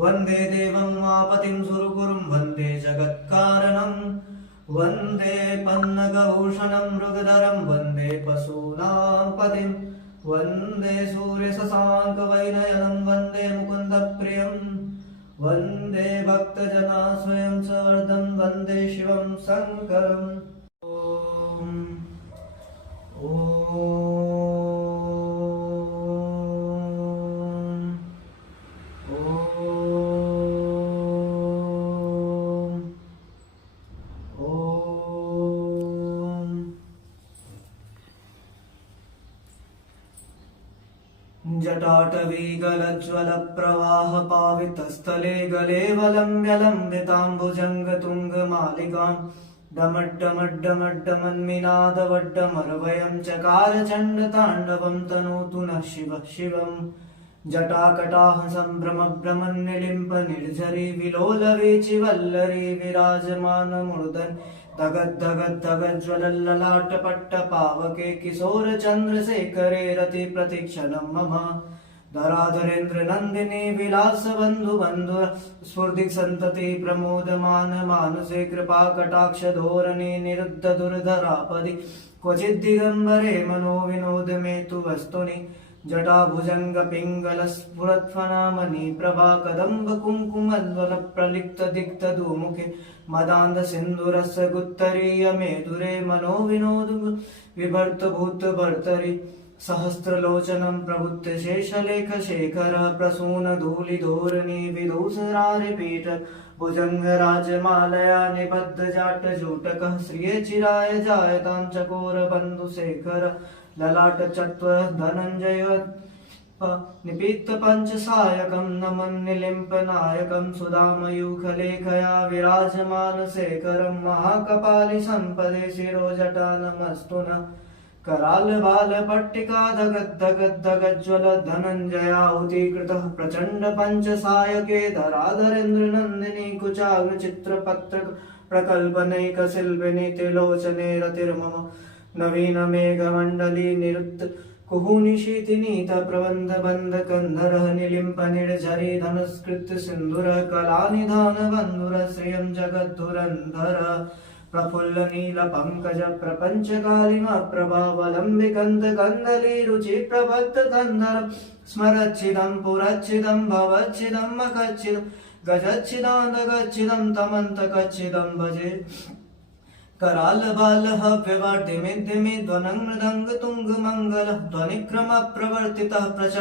वन्दे देवं मापतिं सुरगुरुं वन्दे जगत्कारणं वन्दे पन्नगभूषणं मृगधरं वन्दे पशूनां पतिं वन्दे सूर्यशशाङ्कवैनयनं वन्दे मुकुन्दप्रियं वन्दे भक्तजनाश्रयं सवर्धं वन्दे शिवं शङ्करम् ॐ जटाटवीगलज्ज्वलप्रवाह पावितस्थले गले वलम्ब्यलम्बिताम्बुजङ्गतुङ्गमालिकां डमड्डमड्डमड्डमन्मिनादवड्डमरवयं चकार चण्डताण्डवं तनोतु नः शिवः शिवम् जटाकटाह सम्भ्रमभ्रमन्निलिम्प निर्झरी विलोलवीचिवल्लरी विराजमानमूर्धन् धगद्धगद्धगज्ज्वलल्ललाटपट्टपावके किशोरचन्द्रशेखरे रति प्रतिक्षणं मम धराधरेन्द्र नन्दिनी विलासबन्धुबन्धुर स्फूर्ति सन्तति प्रमोदमान मानसे कृपा कटाक्ष धोरणे निरुद्ध दुर्धरापदि क्वचिद्दिगम्बरे मनो विनोद मे तु वस्तुनि जटाभुजंग पिंगल स्फुरत्फनामणि प्रभा कदम्ब कुङ्कुमद्वल प्रलिप्त दिक्त दुमुखे मदान्ध सिन्धुरस गुत्तरीय मेदुरे मनो विनोद विभर्त भूत भर्तरि सहस्रलोचनं प्रभुत्य शेषलेख शेखर प्रसून धूलि धोरणी विदूषरारिपीठ भुजंग राजमालया निबद्ध जाट जूटकः श्रिये चिराय जायतां चकोर बन्धुशेखर ललाट चत्व धनञ्जय निपीत पंचसायकं नमन्निलिम्पनायकं सुधामयूखलेखया विराजमान शेखरं महाकपालि सम्पदे शिरोजटा नमस्तु न कराल बाल पट्टिका धगद्धगद्धगज्ज्वल धनञ्जयाहुतीकृतः प्रचण्ड पंचसायके धराधरेन्द्र नन्दिनी कुचाग्र चित्रपत्र प्रकल्पनैक शिल्पिनी त्रिलोचने रतिर्मम नवीन मेघमण्डली निरुक्त कुहुनिशीतिनीत प्रबन्ध बन्ध कंधरः निलिम्प निर्झरी धनुष्कृत सिन्धुर कलानिधान बन्धुर श्रियं जगद्धुरन्धर प्रफुल्ल नील पंकज प्रपंच कालिमा प्रभावलम्बिकन्द कन्दली रुचि प्रबद्ध कंधर स्मरच्छिदं पुरच्छिदं भवच्छिदं मखच्छिदं गजच्छिदान्दगच्छिदं तमन्तकच्छिदं भजे कराल बाल हव्यवर्धि मिद्धिमि ध्वनं मृदंग तुंग मंगल ध्वनिक्रम प्रवर्तितः प्रचंड